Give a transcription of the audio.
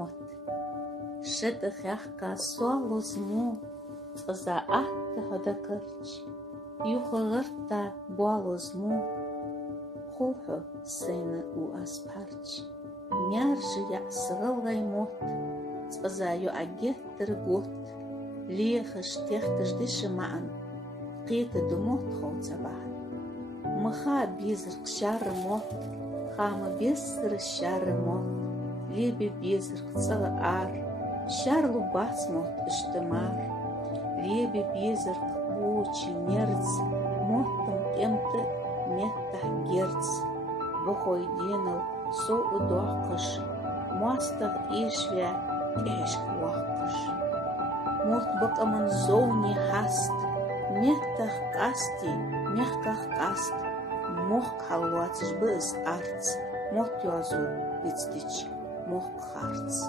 мот. Шедыхяхка суалузму, цыза атты хадакырч, юхырта буалузму, хуху сыны у аспарч. Няржи ясығылғай мот, цыза ю агеттір гот, лехыш техтыш дышы маан, қиты думот хоца баан. Мыха безір қшары мот, хамы бесір шары мот, лебе безір қцығы ар, шарлу бас мот үштімар, лебе безір қбучи мерц, моттың кемті метта герц, бұхой деныл со удоқыш, мастық ешвя кешк уақыш. Мот бұқымын зоуни хаст, меттах касти, мехках каст, мох халуатыш біз арц, мот язу бицтич, мох харц.